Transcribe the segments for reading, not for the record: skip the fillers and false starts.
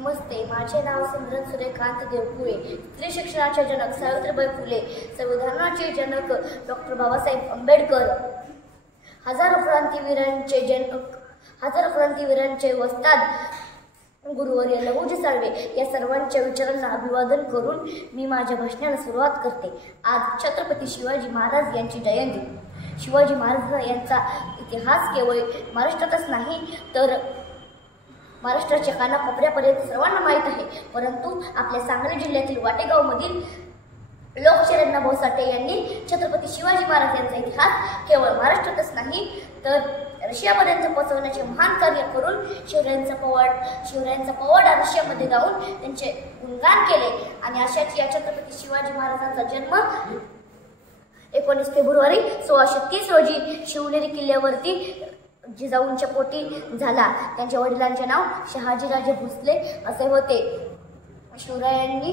नमस्ते, माझे नाव सिमरन सूर्यकांत देवपुरे. स्त्री शिक्षणाचे जनक सावित्रीबाई फुले, संविधानाचे जनक डॉक्टर बाबासाहेब आंबेडकर, हजारो क्रांतिवीरांचे वस्ताद गुरुवर्य लहुजी साळवे या सर्वांच्या विचारांना अभिवादन करून मी माझ्या भाषणाला सुरुवात करते. आज छत्रपती शिवाजी महाराज यांची जयंती. शिवाजी महाराज यांचा इतिहास केवळ महाराष्ट्रातच नाही तर महाराष्ट्राच्या कानाकोपऱ्यापर्यंत सर्वांना माहीत आहे. परंतु आपल्या सांगली जिल्ह्यातील वाटेगावमधील लोकशाहीर अण्णाभाऊ साठे यांनी छत्रपती शिवाजी महाराज यांचा इतिहास केवळ महाराष्ट्रातच नाही तर रशियापर्यंत पोहोचवण्याचे महान कार्य करून शिवरायांचा पवाडा रशियामध्ये जाऊन त्यांचे गुणगान केले. आणि अशाच या छत्रपती शिवाजी महाराजांचा जन्म 19 फेब्रुवारी 1630 रोजी शिवनेरी किल्ल्यावरती जिजाऊंच्या पोटी झाला. त्यांच्या वडिलांचे नाव शहाजीराजे भोसले असे होते. शिवरायांनी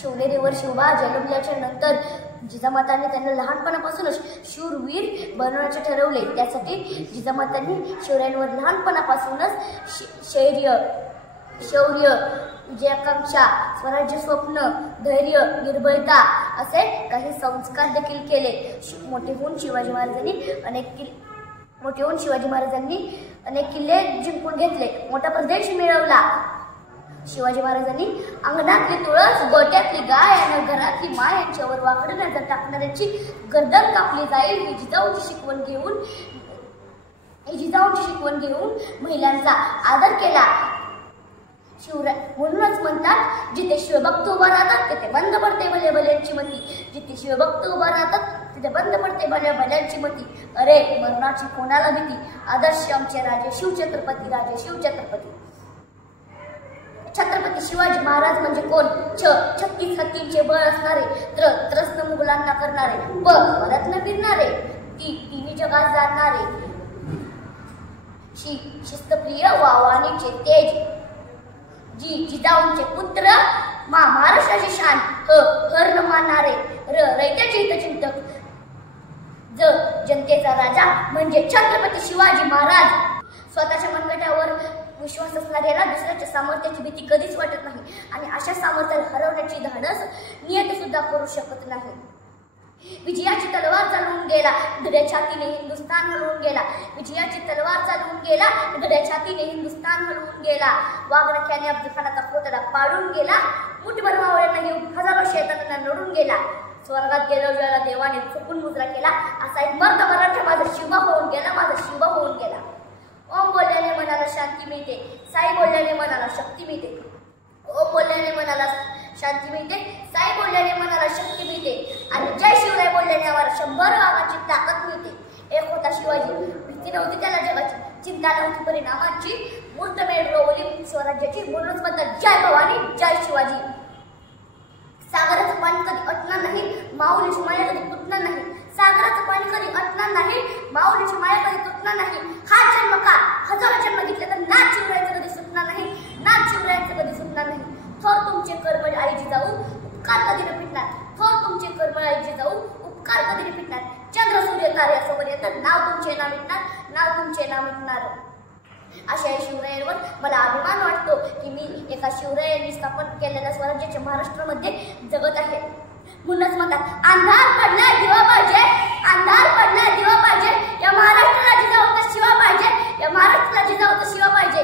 शिवनेरीवर शिवबा जन्मल्याच्या नंतर जिजामातांनी त्यांना लहानपणापासूनच शूरवीर बनवण्याचे ठरवले. त्यासाठी जिजामातांनी शिवरायांवर लहानपणापासूनच शौर्य, विजयाकांक्षा, स्वराज्य स्वप्न, धैर्य, निर्भयता असे काही संस्कार देखील केले. मोठे होऊन शिवाजी महाराजांनी अनेक किल्ले जिंकून घेतले, मोठा प्रदेश मिळवला. शिवाजी महाराजांनी अंगणातली तुळस, गोट्यातली गाय आणि घरातली माय यांच्यावर वाकडी नजर टाकणाऱ्यांची गर्दन कापली जाईल ही जिजाऊंची शिकवण घेऊन महिलांचा आदर केला. म्हणूनच म्हणतात, जिथे शिवभक्त उभा राहतात तिथे बंद पडते भले भल्यांची मती. जिथे शिवभक्त उभा राहतात तिथे बंद पडते भल्या भल्यांची मती. अरे मरणाची कोणाला भीती, आदर्श आमचे राजे शिवछत्रपती, राजे शिवछत्रपती. छत्रपती शिवाजी महाराज म्हणजे कोण? 36 हत्तींचे बळ असणारे, त्रस्त मुघलांना करणारे, परत्न फिरणारे, तिन्ही जगात जाणणारे, शिस्तप्रिय वावानीचे तेज, जिजाऊंचे पुत्र, महाराष्ट्राची शान, हर मानणारे, रयत्याचे हितचिंतक, जनतेचा राजा म्हणजे छत्रपती शिवाजी महाराज. स्वतःच्या मनगटावर विश्वास असणाऱ्याला दुसऱ्याच्या सामर्थ्याची भीती कधीच वाटत नाही आणि अशा सामर्थ्याला हरवण्याची धाडस नियती सुद्धा करू शकत नाही. विजयाची तलवार चालवून गेला, गड्या छातीने हिंदुस्थान हलवून गेला. विजयाची तलवार चालवून गेला, गड्या छातीने हिंदुस्थान हलवून गेला. वाघनख्याने अफजलखानाचा पुतळा पाडून गेला, मुठभर मावळ्यांना घेऊन हजारो शैतानांना लढून गेला. स्वर्गात गेलो ज्याला देवाने चुकून मुजरा केला, असा एक मर्द मराठा माझा शिवबा होऊन गेला, माझा शिवबा होऊन गेला. ओम बोलल्याने मनाला शांती मिळते, साई बोलल्याने मनाला शक्ती मिळते. ओम बोलल्याने मनाला शांती मिळते, साई बोलल्याने मनाला शक्ती मिळते आणि जय शिवराय बोलल्याने आम्हाला 100 वाघाची ताकद मिळते. एक होता शिवाजी, भीती नव्हती त्याला जगाची, चिंता नव्हती परिणामाची, मुहूर्तमेढ रोवली स्वराज्याची. म्हणूनच म्हणतात जय भवानी जय शिवाजी. सागराचं पाणी कधी अटणार नाही, माऊलीची माया कधी तुटणार नाही. सागराचं पाणी कधी अटणार नाही, माऊलीची माया कधी तुटणार नाही. हा जन्म का हजारो जन्म घेतले तर नाच शिवरायांचं कधी सुटणार नाही, नाच शिवरायांचं कधी सुटणार नाही. थोर तुमचे कर्म आई जिजाऊ, उपकार कधी न फिटणार. थोर तुमचे कर्म आई जिजाऊ, उपकार कधी न फिटणार. चंद्र सूर्य तारे असोबत येतात, नाव तुमचे ना मिटणार, नाव तुमचे ना मिटणार. अशा शिवरायांवर मला अभिमान वाटतो की मी एका शिवरायांनी स्थापन केलेल्या स्वराज्याच्या महाराष्ट्रामध्ये जगत आहे. म्हणूनच म्हणतात अंधार पडला दिवा पाहिजे, अंधार पडला दिवा पाहिजे, या महाराष्ट्राला जिजाऊचा शिवा पाहिजे, या महाराष्ट्राला जिजाऊचा शिवा पाहिजे.